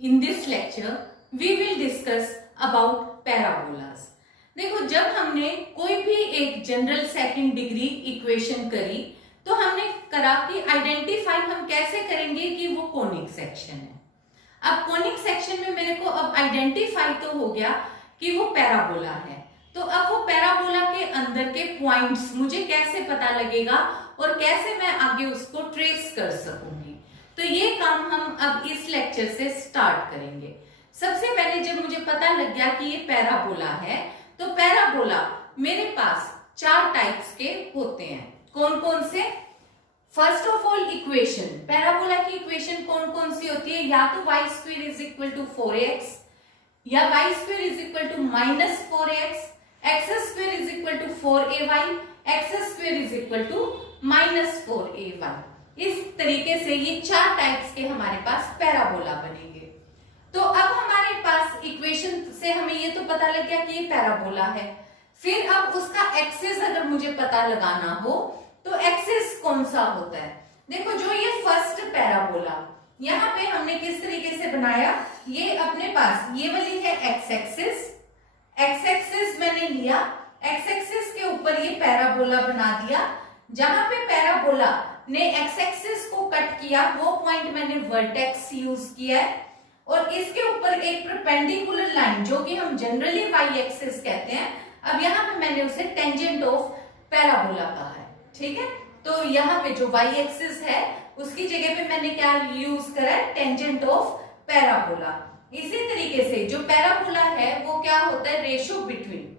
In this lecture, we will discuss about parabolas. देखो, जब हमने कोई भी एक जनरल सेकंड डिग्री इक्वेशन करी तो हमने करा कि आइडेंटिफाई हम कैसे करेंगे कि वो कोनिक सेक्शन है। अब कोनिक सेक्शन में मेरे को अब आइडेंटिफाई तो हो गया कि वो पैराबोला है, तो अब वो पैराबोला के अंदर के पॉइंट्स मुझे कैसे पता लगेगा और कैसे मैं आगे उसको ट्रेस कर सकूंगी। तो ये काम हम अब इस लेक्चर से स्टार्ट करेंगे। सबसे पहले जब मुझे पता लग गया कि ये पैराबोला है, तो पैराबोला मेरे पास चार टाइप्स के होते हैं। कौन कौन से? First of all equation, parabola की इक्वेशन कौन कौन सी होती है? या तो y square is equal to 4x, या y square is equal to minus 4x, x square is equal to 4ay, x square is equal to minus 4ay। इस तरीके से ये चार टाइप्स के हमारे पास पैराबोला बनेंगे। तो अब हमारे पास इक्वेशन से हमें ये तो पता लग गया कि ये पैराबोला है। फिर अब उसका एक्सिस अगर मुझे पता लगाना हो तो एक्सिस कौन सा होता है? देखो, जो ये फर्स्ट पैराबोला यहाँ पे हमने किस तरीके से बनाया, ये अपने पास ये वाली है एक्स एक्सिस मैंने लिया, एक्स एक्सिस के ऊपर ये पैराबोला बना दिया। जहां पे पैराबोला ने एक्स एक्सिस को कट किया वो पॉइंट मैंने वर्टेक्स यूज किया है, और इसके ऊपर एक परपेंडिकुलर लाइन जो कि हम जनरली वाई एक्सिस कहते हैं, अब यहाँ पे मैंने उसे टेंजेंट ऑफ पैराबोला कहा है। ठीक है, तो यहाँ पे जो वाई एक्सिस है उसकी जगह पे मैंने क्या यूज करा है? Tangent of parabola. इसी तरीके से जो पैराबोला है वो क्या होता है? Ratio between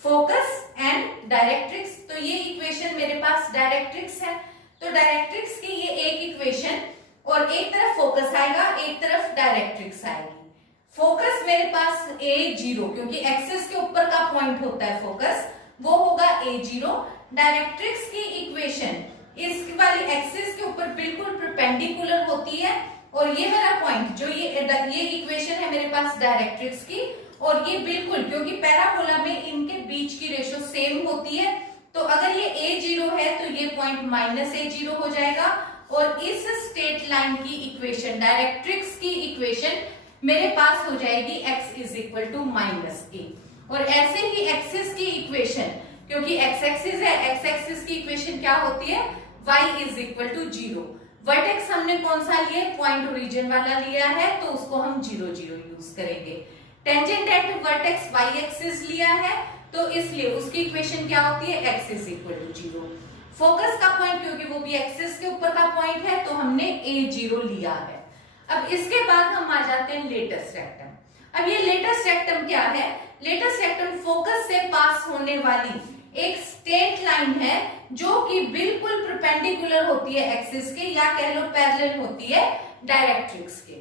focus and directrix. तो ये इक्वेशन मेरे पास डायरेक्ट्रिक्स है, तो डायरेक्ट्रिक्स की ये एक इक्वेशन, और एक तरफ फोकस आएगा एक तरफ डायरेक्ट्रिक्स आएगी। फोकस मेरे पास a0, क्योंकि एक्सिस के ऊपर का पॉइंट होता है फोकस, वो होगा a0। डायरेक्ट्रिक्स की इक्वेशन इस वाली एक्सिस के ऊपर बिल्कुल परपेंडिकुलर होती है, और ये मेरा पॉइंट जो ये इक्वेशन है मेरे पास डायरेक्ट्रिक्स की, और ये बिल्कुल, क्योंकि पैराबोला में इनके बीच की रेशियो सेम होती है, तो अगर ये a0 है तो ये पॉइंट माइनस a0 हो जाएगा, और इस स्ट्रेट लाइन की इक्वेशन डायरेक्ट्रिक्स की इक्वेशन मेरे पास हो जाएगी x is equal to minus a. और ऐसे ही एक्सिस की इक्वेशन, क्योंकि x एक्सिस है, x एक्सिस की इक्वेशन क्या होती है? y is equal to 0। Vertex हमने कौन सा लिया? पॉइंट ओरिजिन वाला लिया है, तो उसको हम 0 0 यूज करेंगे। Tangent at vertex y axis लिया है, तो इसलिए उसकी इक्वेशन क्या होती है? x is equal to 0। Focus का पॉइंट, क्योंकि वो भी एक्सिस के ऊपर का पॉइंट है, तो हमने a0 लिया है। अब इसके बाद हम आ जाते हैं लेटस्ट रेक्टम। अब ये लेटस्ट रेक्टम क्या है? लेटस्ट रेक्टम फोकस से पास होने वाली एक स्ट्रेट लाइन है जो कि बिल्कुल परपेंडिकुलर होती है एक्सिस के, या कह लो पैरेलल होती है डायरेक्ट्रिक्स के।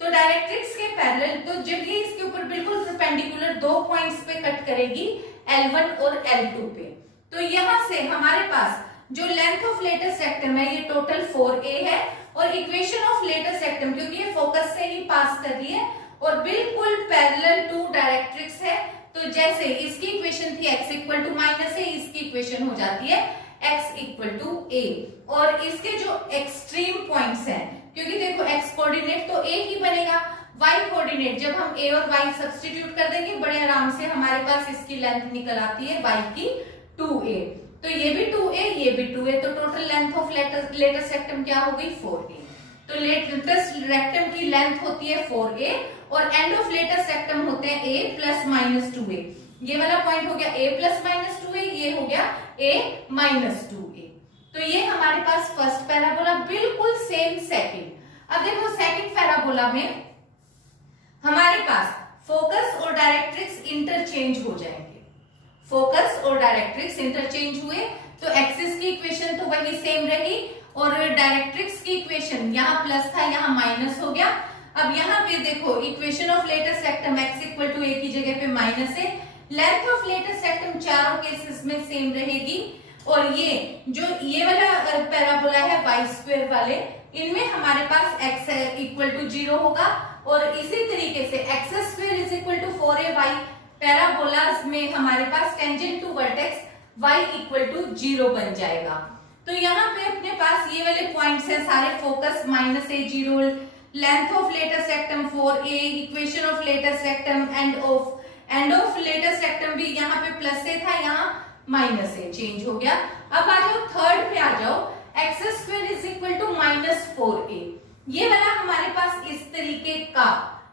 तो डायरेक्ट्रिक्स के पैरेलल, तो जब ये इसके ऊपर बिल्कुल परपेंडिकुलर दो पॉइंट्स पे कट करेगी, L1 और L2 पे, तो यहां से हमारे पास जो लेंथ ऑफ लेटेस्ट रेक्टम है ये टोटल 4a है, और इक्वेशन ऑफ लेटेस्ट रेक्टम, क्योंकि ये फोकस से ही पास कर रही है और बिल्कुल पैरेलल टू डायरेक्ट्रिक्स है, तो जैसे इसकी इक्वेशन थी x इक्वल टू माइनस ए, इसकी इक्वेशन हो जाती है x इक्वल टू a। और इसके जो एक्सट्रीम पॉइंट्स हैं, क्योंकि देखो x कोऑर्डिनेट तो a ही बनेगा, y कोऑर्डिनेट जब हम a और y सब्स्टिट्यूट कर देंगे बड़े आराम से हमारे पास इसकी लेंथ निकल आती है y की 2a, तो ये भी 2a ये भी 2a, तो total length of latus rectum क्या हो गई? 4a। तो लेटेस्ट रेक्टम की लेंथ होती है 4a, और एंड ऑफ लेटेस्ट रेक्टम होते हैं a प्लस माइनस 2a। ये वाला पॉइंट हो गया a प्लस माइनस 2a, ये हो गया a माइनस 2a। तो ये हमारे पास फर्स्ट पैराबोला, बिल्कुल सेम सेकंड। अब देखो सेकंड पैराबोला में हमारे पास फोकस और डायरेक्ट्रिक्स इंटरचेंज हो जाएंगे। फोकस और डायरेक्ट्रिक्स इंटरचेंज हुए तो एक्सिस की इक्वेशन तो वही सेम रही, और डायरेक्ट्रिक्स की इक्वेशन यहाँ प्लस था यहाँ माइनस हो गया। अब यहाँ पे देखो equation of latus rectum x equal to a की जगह पे माइनस है, लेंथ ऑफ लेटेस्ट रेक्टम चारों केसेस में सेम रहेगी, और ये जो ये वाला पैराबोला है y स्क्वायर वाले, इनमें हमारे पास x इक्वल टू 0 होगा, और इसी तरीके से x square is equal to 4ay parabolas में हमारे पास tangent to vertex y equal to 0 बन जाएगा। तो यहाँ पे अपने पास ये वाले पॉइंट्स हैं सारे, focus minus a0, length of latus rectum 4a, equation of latus rectum, end of latus rectum भी यहाँ पे प्लस ए था, यहाँ माइनस ए चेंज हो गया। अब आ जाओ थर्ड पे आ जाओ, x square is equal to -4a। ये वाला हमारे पास इस तरीके का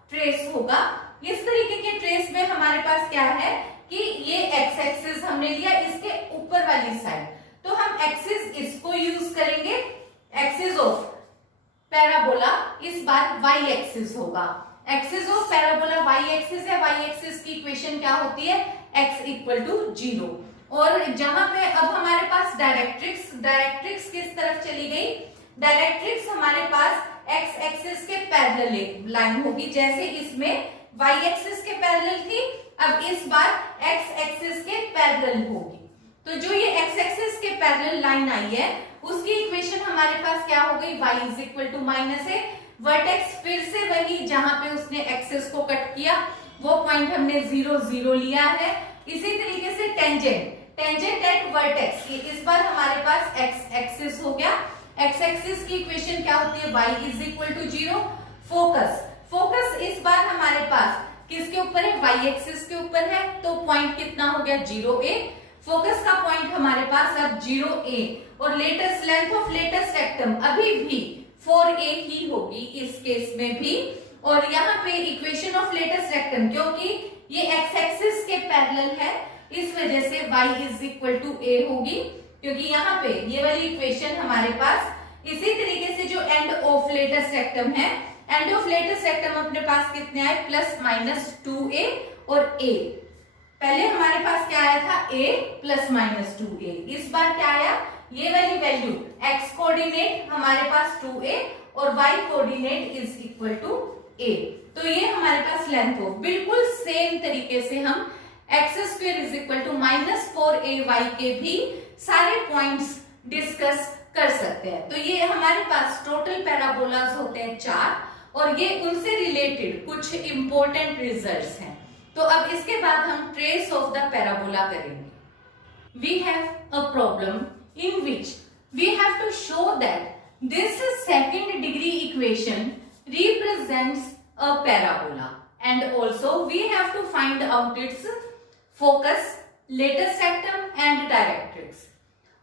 ट्रेस होगा। इस तरीके के ट्रेस में हमारे पास क्या है कि ये एक्स एक्सिस हमने लिया, इसके ऊपर वाली साइड, तो हम एक्सिस इसको यूज करेंगे, एक्सिस ऑफ पैराबोला, इस बार वाई एक्सिस होगा। Axis of parabola y axis है, वाई एक्सिस की इक्वेशन क्या होती है, x इक्वल टू 0। और जहां पे अब हमारे पास डायरेक्ट्रिक्स किस तरफ चली गई, डायरेक्ट्रिक्स हमारे पास x एक्सिस के पैरेलल लाइन होगी, जैसे इसमें y एक्सिस के पैरेलल थी, अब इस बार x एक्सिस के पैरेलल होगी। तो जो ये x एक्सिस के पैरेलल लाइन आई है उसकी इक्वेशन हमारे पास क्या हो गई, y is equal to -a। Vertex फिर से वही जहां पे उसने एक्सिस को कट किया वो पॉइंट हमने 0 0 लिया है। इसी तरीके से टेंजेंट एट वर्टेक्स, इस बार हमारे पास x एक्सिस हो गया। x एक्सिस की इक्वेशन क्या होती है, y is equal to 0। Focus इस बार हमारे पास किसके ऊपर है, y एक्सिस के ऊपर है, तो पॉइंट कितना हो गया 0a। फोकस का पॉइंट हमारे पास अब 0a, और latest length of latus rectum अभी भी 4a ही होगी इस केस में भी। और यहाँ पे इक्वेशन ऑफ लेटेस्ट रेक्टम, क्योंकि ये x एक्सिस के पैरेलल है, इस वजह से y is equal to a होगी, क्योंकि यहाँ पे ये वाली इक्वेशन हमारे पास। इसी तरीके से जो एंड ऑफ लेटेस्ट रेक्टम है, एंड ऑफ लेटेस्ट रेक्टम अपने पास कितने आए, +-2a और a। पहले हमारे पास क्या आया था, a +-2a। इस बार क्या आया, ये वाली वैल्यू x कोऑर्डिनेट हमारे पास 2a और y coordinate is equal to a। तो ये हमारे पास लेंथ हो, बिल्कुल सेम तरीके से हम x square is equal to -4ay के भी सारे पॉइंट्स डिस्कस कर सकते हैं। तो ये हमारे पास टोटल पैराबोलास होते हैं 4, और ये उनसे रिलेटेड कुछ इंपॉर्टेंट रिजल्ट्स हैं। तो अब इसके बाद हम ट्रेस ऑफ द पैराबोला करेंगे। We have a problem in which we have to show that this second degree equation represents a parabola, and also we have to find out its focus, latest rectum and directrix।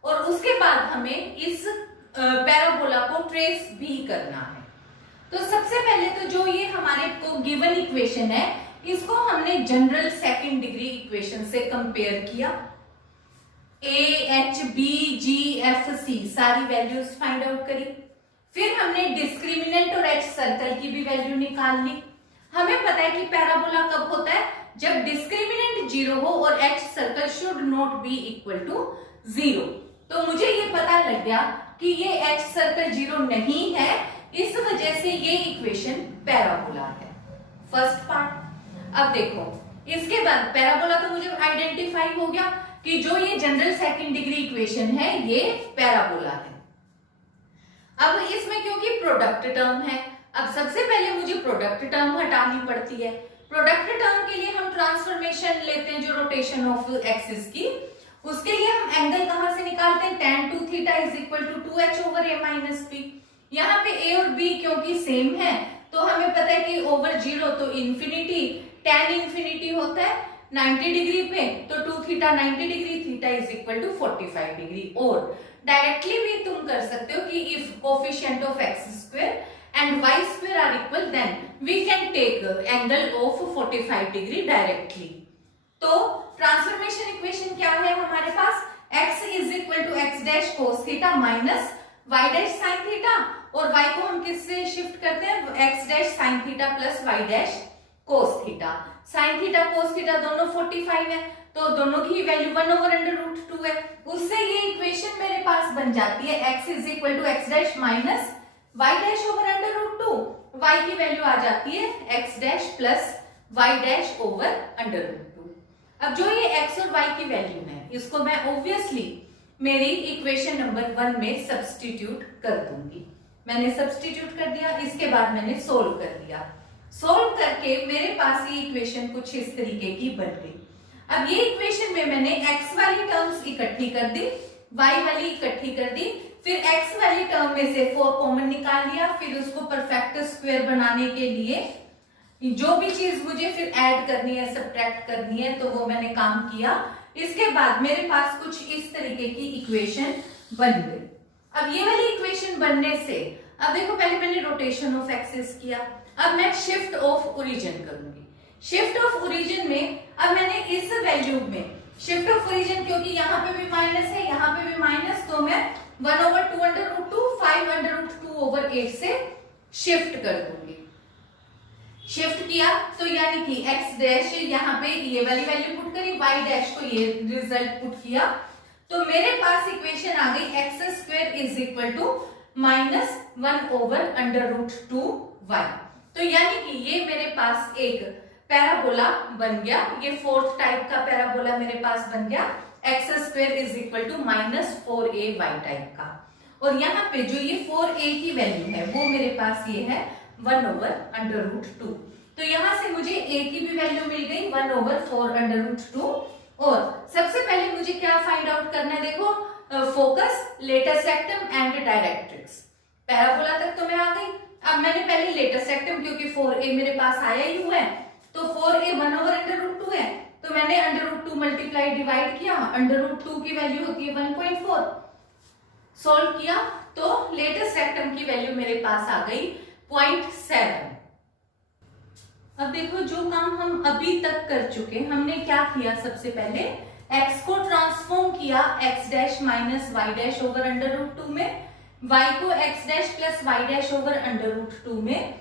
और उसके बाद हमें इस parabola को trace भी करना है। तो सबसे पहले तो जो ये हमारे को गिवन इक्वेशन है, इसको हमने जनरल सेकंड डिग्री इक्वेशन से कंपेयर किया। a, h, b, g, f, c सारी वैल्यूज फाइंड आउट करी। फिर हमने डिस्क्रिमिनेंट और h सर्कल की भी वैल्यू निकाल ली। हमें पता है कि पैराबोला कब होता है, जब डिस्क्रिमिनेंट 0 हो और h circle should not be equal to 0। तो मुझे ये पता लग गया कि ये h सर्कल 0 नहीं है, इस वजह से ये इक्वेशन पैराबोला है। First part. अब देखो, इसके बाद पैराबोला तो मुझे आइडेंटिफाई हो गया कि जो ये जनरल सेकंड डिग्री इक्वेशन है ये पैराबोला है। अब इसमें क्योंकि प्रोडक्ट टर्म है, अब सबसे पहले मुझे प्रोडक्ट टर्म हटानी पड़ती है। प्रोडक्ट टर्म के लिए हम ट्रांसफॉर्मेशन लेते हैं जो रोटेशन ऑफ एक्सिस की, उसके लिए हम एंगल कहां से निकालते हैं, tan 2 theta is equal to 2h/a-b। यहाँ पे a और b क्योंकि सेम है तो हमें पता है कि ओवर 0 तो इंफिनिटी, tan इंफिनिटी होता है 90 डिग्री पे, तो 2 theta 90 degree, theta is equal to 45 degree. और डायरेक्टली भी तुम कर सकते हो कि if coefficient of x square and y square are equal, then we can take angle of 45 degree directly. तो ट्रांसफॉर्मेशन इक्वेशन क्या है हमारे पास, x is equal to x dash cos theta minus y dash sine theta, और y को हम किससे shift करते हैं, x dash sine theta plus y dash cos theta. Sine theta cos theta दोनों 45 है, तो दोनों की वैल्यू 1/√2 है। उससे ये इक्वेशन मेरे पास बन जाती है x is equal to x dash minus y dash over √2। y की वैल्यू आ जाती है x dash plus y dash over √2। अब जो ये x और y की वैल्यू है, इसको मैं ऑब्वियसली मेरी इक्वेशन नंबर 1 में सब्स्टिट्यूट कर दूंगी। मैंने सब्स्टिट्यूट कर दिया, इसके बाद मैंने सोल्व कर दिया। सोल्व करके मेरे पास ये इक्वेशन कुछ इस तरीके की बन गई। अब ये इक्वेशन में मैंने x वाली टर्म्स इकट्ठी कर दी, y वाली इकट्ठी कर दी, फिर x वाली टर्म में से 4 कॉमन निकाल लिया, फिर उसको परफेक्ट स्क्वायर बनाने के लिए जो भी चीज मुझे फिर ऐड करनी है, सब्ट्रैक्ट करनी है, तो वो मैंने काम किया। इसके बाद मेरे पास कुछ इस तरीके की इक्वेशन बन गई। अब ये वाली इक्वेशन बनने से अब देखो, पहले मैंने रोटेशन ऑफ एक्सिस किया, अब मैं शिफ्ट ऑफ ओरिजिन करूंगी। शिफ्ट ऑफ ओरिजिन में अब मैंने इस वैल्यू में शिफ्ट ऑफ ओरिजिन, क्योंकि यहाँ पे भी माइनस है, यहाँ पे भी माइनस, तो मैं 1/2 5/√2 से शिफ्ट कर दूंगी। शिफ्ट किया तो यानी कि x डैश यहाँ पे ये वाली वैल्यू पुट करी, y डैश को ये रिजल्ट पुट किया, तो मेरे पास इक्वेशन आ गई x² is equal to -1/√2y। तो यानी कि ये मेरे पास एक पैराबोला बन गया, ये फोर्थ टाइप का पैराबोला मेरे पास बन गया, x² is equal to -4ay type का। और यहाँ पे जो ये 4a की वैल्यू है वो मेरे पास ये है 1/√2। तो यहां से मुझे a की भी वैल्यू मिल गई 1/4√2। और सबसे पहले मुझे क्या फाइंड आउट करना है, देखो, focus, latus rectum and directrix. Parabola तक तो मैं आ गई। अब मैंने पहले लेटेस्ट सेक्टम, क्योंकि 4a मेरे पास आया ही हुआ है, तो 4a 1/√2 है, तो मैंने √2 मल्टीप्लाई डिवाइड किया, √2 की वैल्यू होती है 1.4। सोल्व किया तो लेटेस्ट सेक्टम की वैल्यू मेरे पास आ गई 0.7। अब देखो, जो काम हम अभी तक कर चुके, हमने क्या किया, सबसे पहले x को ट्रांसफॉर्म किया x dash minus y dash over √2 में, y को x dash plus y dash over √2 में,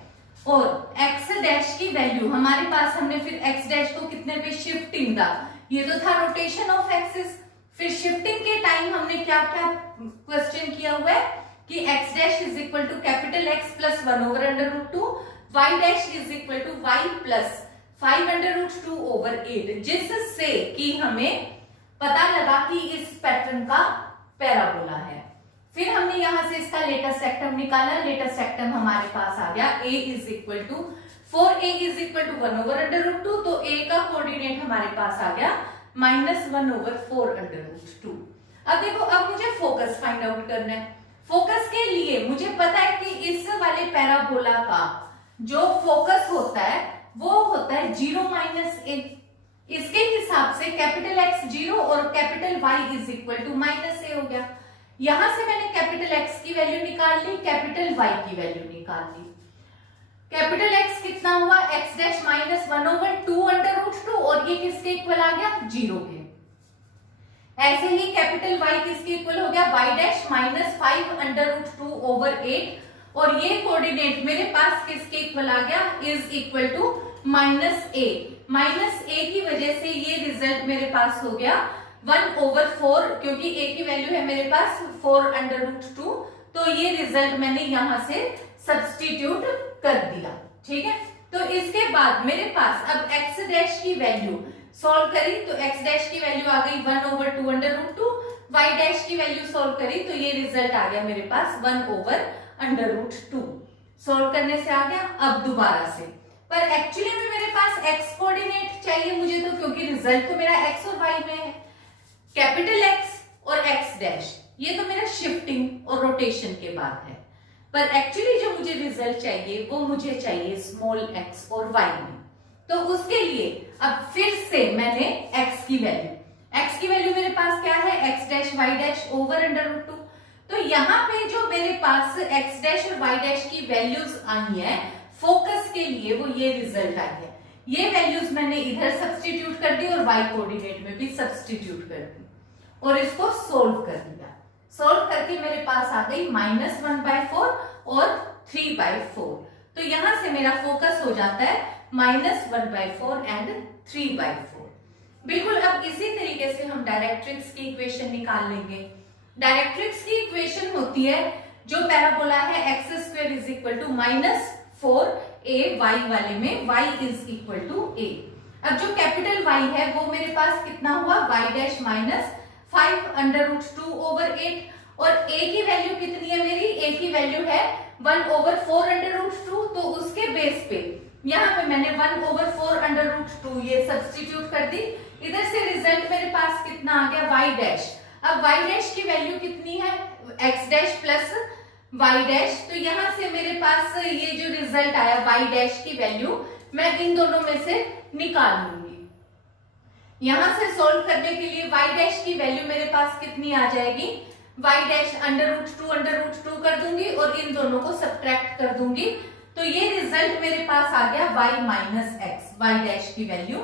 और x डैश की वैल्यू हमारे पास, हमने फिर x डैश को कितने पे शिफ्टिंग का, ये तो था रोटेशन ऑफ एक्सिस, फिर शिफ्टिंग के टाइम हमने क्या क्या क्वेश्चन किया हुआ है कि x dash is equal to capital X plus 1/√2, y dash is equal to y plus 5/√2/8, जिससे कि हमें पता लगा कि इस पैटर्न का पैराबोला है। फिर हमने यहां से इसका लेटेस्ट सेक्टम निकाला, लेटेस्ट सेक्टम हमारे पास आ गया a is equal to 4a is equal to 1/√2, तो a का कोऑर्डिनेट हमारे पास आ गया -1/4√2। अब देखो, अब मुझे फोकस फाइंड आउट करना है। फोकस के लिए मुझे पता है कि इस वाले पैराबोला का जो फोकस होता है वो होता है 0 - a। इसके हिसाब से कैपिटल X 0 और capital Y is equal to -a हो गया। यहां से मैंने कैपिटल X की वैल्यू निकाल ली, कैपिटल Y की वैल्यू निकाल ली। कैपिटल X कितना हुआ, x डैश माइनस 1/2 और ये किसके इक्वल आ गया, 0 के। ऐसे ही कैपिटल Y किसके इक्वल हो गया, y डैश माइनस 5/√2/8, और ये कोऑर्डिनेट मेरे पास किसके इक्वल आ गया, is equal to -a। -a की वजह से ये रिजल्ट मेरे पास हो गया 1/4, क्योंकि a की वैल्यू है मेरे पास 4/√2, तो ये रिजल्ट मैंने यहां से सब्स्टिट्यूट कर दिया। ठीक है, तो इसके बाद मेरे पास अब x डैश की वैल्यू सॉल्व करी, तो x डैश की वैल्यू आ गई 1/2√2, y डैश की वैल्यू सॉल्व करी तो ये रिजल्ट आ गया मेरे पास 1/√2। सॉल्व करने से आ गया। अब दोबारा से, पर एक्चुअली में मेरे पास x कोऑर्डिनेट चाहिए मुझे, तो क्योंकि रिजल्ट तो मेरा x और y में है, कैपिटल X और x डैश, ये तो मेरा शिफ्टिंग और रोटेशन के बाद है, पर एक्चुअली जो मुझे रिजल्ट चाहिए वो मुझे चाहिए स्मॉल x और y में। तो उसके लिए अब फिर से मैंने x की वैल्यू मेरे पास क्या है, x dash y dash over √2, तो यहाँ पे जो मेरे पास x डैश और y डैश की वैल्यूज आई है फोकस के लिए, वो ये रिजल्ट आई है। ये वैल्यूज मैंने इधर सब्स्टिट्यूट कर दी और y कोऑर्डिनेट में भी सब्स्टिट्यूट कर दी और इसको सोल्व कर दिया। सोल्व करके मेरे पास आ गई -1/4 और 3/4, तो यहां से मेरा फोकस हो जाता है -1/4 एंड 3/4। बिल्कुल अब इसी तरीके से हम डायरेक्ट्रिक्स की इक्वेशन निकाल लेंगे। डायरेक्ट्रिक्स की इक्वेशन होती है जो पैराबोला है x² is equal to -4a, y वाले में y is equal to a। अब जो कैपिटल Y है वो मेरे पास कितना हुआ, y डैश माइनस 5/√2/8, और a की वैल्यू कितनी है मेरी, a की वैल्यू है 1/4√2, तो उसके बेस पे यहाँ पे मैंने 1/4√2 ये सब्स्टिट्यूट कर दी। इधर से रिजल्ट मेरे पास कितना आ गया, y डैश अब y डैश की वैल्यू कितनी है, x dash plus y dash, तो यहाँ से मेरे पास ये जो रिजल्ट आया y डैश की वैल्यू मैं इन दोनों में से निकाल लूंगी। यहाँ से सोल्व करने के लिए y डैश की वैल्यू मेरे पास कितनी आ जाएगी, y डैश √2 कर दूंगी और इन दोनों को सब्ट्रैक्ट कर दूंगी, तो ये रिजल्ट मेरे पास आ गया y minus x, y dash की वैल्यू।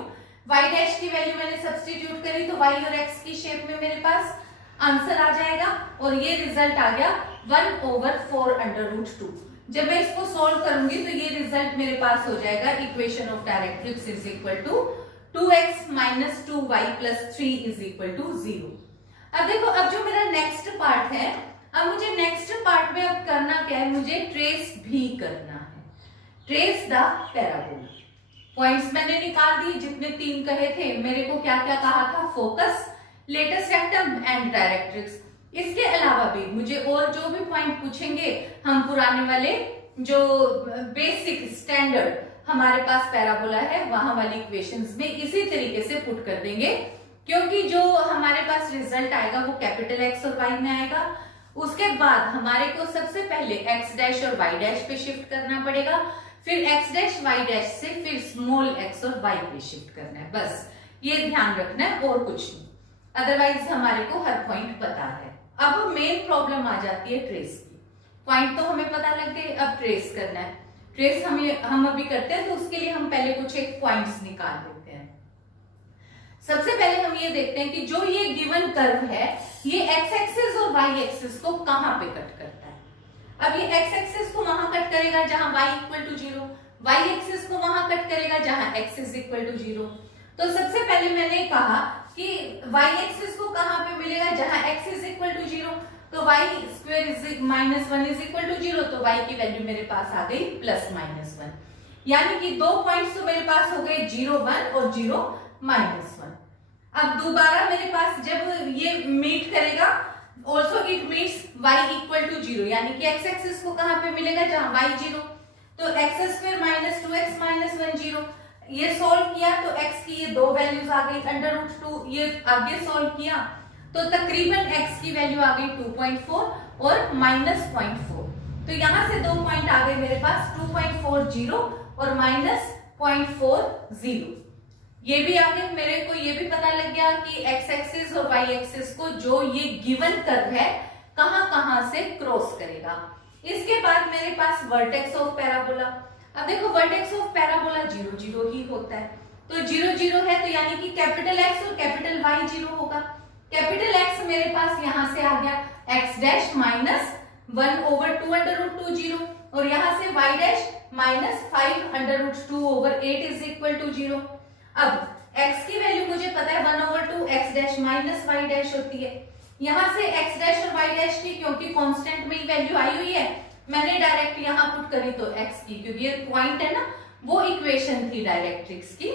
y डैश की वैल्यू मैंने सब्स्टिट्यूट करी तो y और x की शेप में मेरे पास आंसर आ जाएगा और ये रिजल्ट आ गया 1/4√2। जब मैं इसको सोल्व करूंगी तो ये रिजल्ट मेरे पास हो जाएगा equation of directrix is equal to 2x minus 2y plus 3 is equal to 0। अब देखो, अब जो मेरा नेक्स्ट पार्ट है, अब मुझे नेक्स्ट पार्ट में अब करना क्या है, मुझे ट्रेस भी करना है, ट्रेस द पैराबोला। पॉइंट्स मैंने निकाल दिए, जितने 3 कहे थे, मेरे को क्या क्या कहा था, focus, latus rectum and directrix. इसके अलावा भी मुझे और जो भी पॉइंट पूछेंगे, हम पुराने वाले जो बेसिक स्टैंडर्ड हमारे पास पैराबोला है वहां वाली इक्वेशंस में इसी तरीके से पुट कर देंगे, क्योंकि जो हमारे पास रिजल्ट आएगा वो कैपिटल एक्स और वाई में आएगा। उसके बाद हमारे को सबसे पहले एक्स डैश और वाई डैश पे शिफ्ट करना पड़ेगा, फिर एक्स डैश वाई डैश से फिर स्मॉल एक्स और वाई पे शिफ्ट करना है, बस ये ध्यान रखना है और कुछ नहीं, अदरवाइज हमारे को हर पॉइंट पता है। अब मेन प्रॉब्लम आ जाती है ट्रेस की। पॉइंट तो हमें पता लग गए, अब ट्रेस करना है। ट्रेस हम अभी करते हैं, तो उसके लिए हम पहले कुछ एक पॉइंट्स निकाल लेते हैं। सबसे पहले हम ये देखते हैं कि जो ये गिवन कर्व है, ये एक्स एक्सिस और वाई एक्सिस को कहां पे कट करता है। अब ये एक्स एक्सिस को वहां कट करेगा जहां y equal to 0, y axis को वहां कट करेगा जहां x इज इक्वल टू 0। तो सबसे पहले मैंने कहा कि y एक्सिस को कहां पे मिलेगा, जहां x इज इक्वल टू 0, तो y square is minus 1 is equal to 0, तो y की वैल्यू मेरे पास आ गई प्लस माइनस 1, यानी कि 2 पॉइंट्स तो मेरे पास हो गए 0 1 और 0 माइनस 1। अब दोबारा मेरे पास जब ये मीट करेगा, also it meets y equal to 0, यानी कि x एक्सिस को कहां पे मिलेगा, जहां y 0, तो x square minus 2x minus 1 0। ये सोल्व किया तो x की ये 2 वैल्यूज आ गई, √2, ये आगे सोल्व किया तो तकरीबन x की वैल्यू आ गई 2.4 और माइनस 0.4, तो यहां से 2 पॉइंट आ गए मेरे पास 2.40 और माइनस 0.40। ये भी आ गए, मेरे को ये भी पता लग गया कि x एक्सिस और y एक्सिस को जो ये गिवन कर्व है कहां कहां से क्रॉस करेगा। इसके बाद मेरे पास वर्टेक्स ऑफ पैराबोला। अब देखो, वर्टेक्स ऑफ पैराबोला 0 0 ही होता है, तो 0 0 है, तो यानी कि कैपिटल एक्स और कैपिटल वाई 0 होगा। कैपिटल एक्स मेरे पास यहां से आ गया एक्स डैश माइनस 1/2 0, और यहां से y dash minus 5/2/8 is equal to 0। अब x की वैल्यू मुझे पता है 1/2 x dash minus y dash होती है। यहां से x डैश और y डैश की क्योंकि कांस्टेंट में ही वैल्यू आई हुई है, मैंने डायरेक्ट यहां पुट करी तो x की, क्योंकि ये पॉइंट है ना, वो इक्वेशन थी डायरेक्ट्रिक्स की,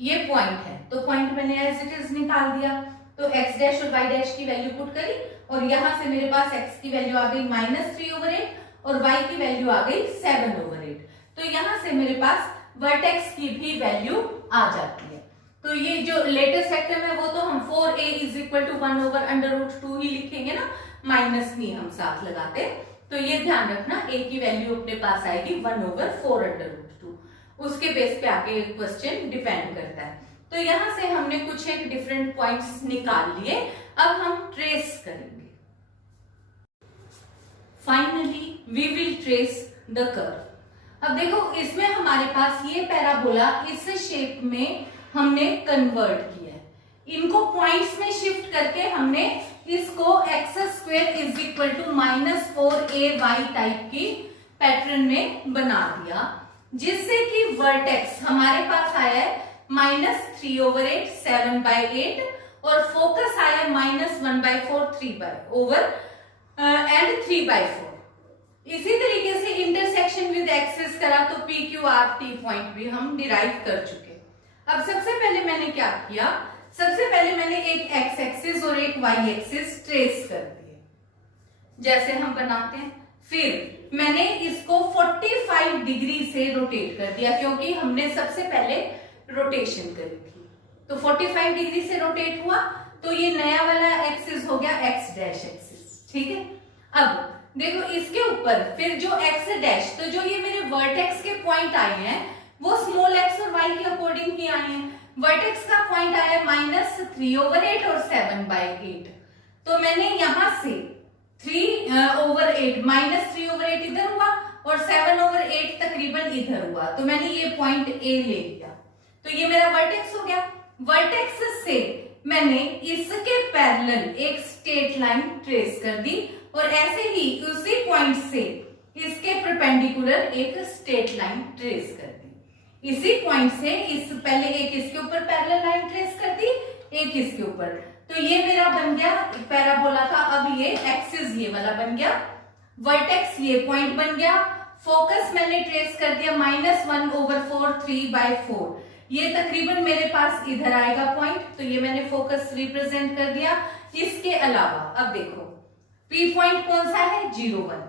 ये पॉइंट है, तो पॉइंट मैंने एज इट इज निकाल दिया। तो x डैश और y डैश की वैल्यू पुट करी और यहां से मेरे पास x की वैल्यू आ गई -3/8 और y की वैल्यू आ गई 7/8, तो यहां से मेरे पास वर्टेक्स की भी वैल्यू आ जाती है। तो ये जो लेटेस्ट सेक्टर है वो तो हम 4a इज इक्वल टू 1/√2 ही लिखेंगे ना, माइनस नहीं हम साथ लगाते, तो ये ध्यान रखना a की वैल्यू अपने पास आएगी 1/4√2। उसके बेस पे आके क्वेश्चन डिपेंड करता है। तो यहां से हमने कुछ एक डिफरेंट पॉइंट्स निकाल लिए, अब हम ट्रेस करेंगे। Finally we will trace the curve. अब देखो, इसमें हमारे पास ये पैराबोला इस शेप में हमने कन्वर्ट किया है, इनको पॉइंट्स में शिफ्ट करके हमने इसको x square is equal to -4ay type की पैटर्न में बना दिया, जिससे कि वर्टेक्स हमारे पास आया है -3/8 7/8 और फोकस आया -1/4 3/4 एंड 3/4। इसी तरीके से इंटरसेक्शन विद एक्सिस करा तो PQRT पॉइंट भी हम डिराइव कर चुके। अब सबसे पहले मैंने क्या किया, सबसे पहले मैंने एक एक्स एक्सिस और एक वाई एक्सिस ट्रेस कर दिए जैसे हम बनाते हैं, फिर मैंने इसको 45 डिग्री से रोटेट कर दिया, क्योंकि हमने सबसे पहले रोटेशन करी थी, तो 45 डिग्री से रोटेट हुआ, तो ये नया वाला एक्सिस हो गया एक्स डैश एक्सिस, ठीक है। अब देखो इसके ऊपर फिर जो एक्स डैश, तो जो ये मेरे वर्टेक्स के पॉइंट आए हैं वो स्मॉल एक्स और वाई के अकॉर्डिंग ही आए हैं। वर्टेक्स का पॉइंट आया -3/8 और 7/8, तो मैंने यहां से 3/8 -3/8 इधर हुआ और 7/8 तकरीबन इधर हुआ, तो मैंने ये पॉइंट ए ले लिया, तो ये मेरा वर्टेक्स हो गया। वर्टेक्स से मैंने इसके पैरेलल एक स्ट्रेट लाइन ट्रेस कर दी और ऐसे ही उसी पॉइंट से इसके परपेंडिकुलर एक स्ट्रेट लाइन ट्रेस कर दी। इसी पॉइंट से इस पहले एक इसके ऊपर पैरेलल लाइन ट्रेस कर दी, एक इसके ऊपर, तो ये मेरा बन गया पैराबोला का। अब ये एक्सिस ये वाला बन गया, वर्टेक्स ये पॉइंट बन गया, फोकस मैंने ट्रेस कर दिया -1/4 3/4, ये तकरीबन मेरे पास इधर आएगा पॉइंट, तो ये मैंने फोकस रिप्रेजेंट कर दिया। इसके अलावा अब देखो पी पॉइंट कौन सा है 0, 1,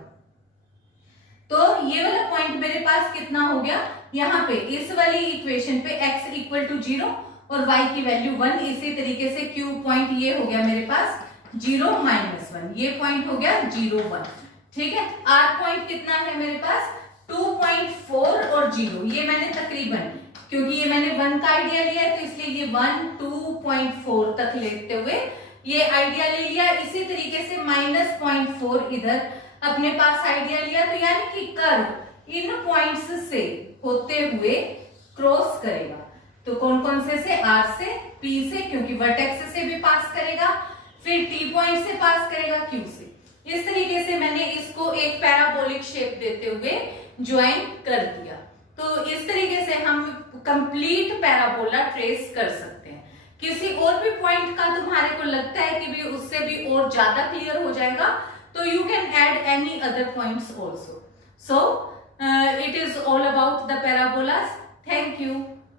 तो ये वाला पॉइंट मेरे पास कितना हो गया, यहाँ पे इस वाली इक्वेशन पे x = 0 और y की वैल्यू 1, इसी तरीके से Q पॉइंट ये हो गया मेरे पास 0 -1, ये पॉइंट हो गया 0 1, ठीक है। R पॉइंट कितना है मेरे पास 2.4 और 0, ये मैंने तकरीबन, क्योंकि ये मैंने 1 का आइडिया लिया है तो इसलिए ये 1 2.4 तक लेते हुए ये आइडिया ले लिया। इसी तरीके से -0.4 इधर अपने पास आइडिया लिया, तो यानी कि कर्व इन पॉइंट्स से होते हुए क्रॉस करेगा, तो कौन कौन से R से, P से, क्योंकि वर्टेक्स से भी पास करेगा, फिर T पॉइंट से पास करेगा, Q से। इस तरीके से मैंने इसको एक पैराबोलिक शेप देते हुए ज्वाइन कर दिया। तो इस तरीके से हम कंप्लीट पैराबोला ट्रेस कर सकते हैं। किसी और भी पॉइंट का तुम्हारे को लगता है कि भी उससे भी और ज्यादा क्लियर हो जाएगा, तो you can add any other points also. So it is all about the parabolas. Thank you.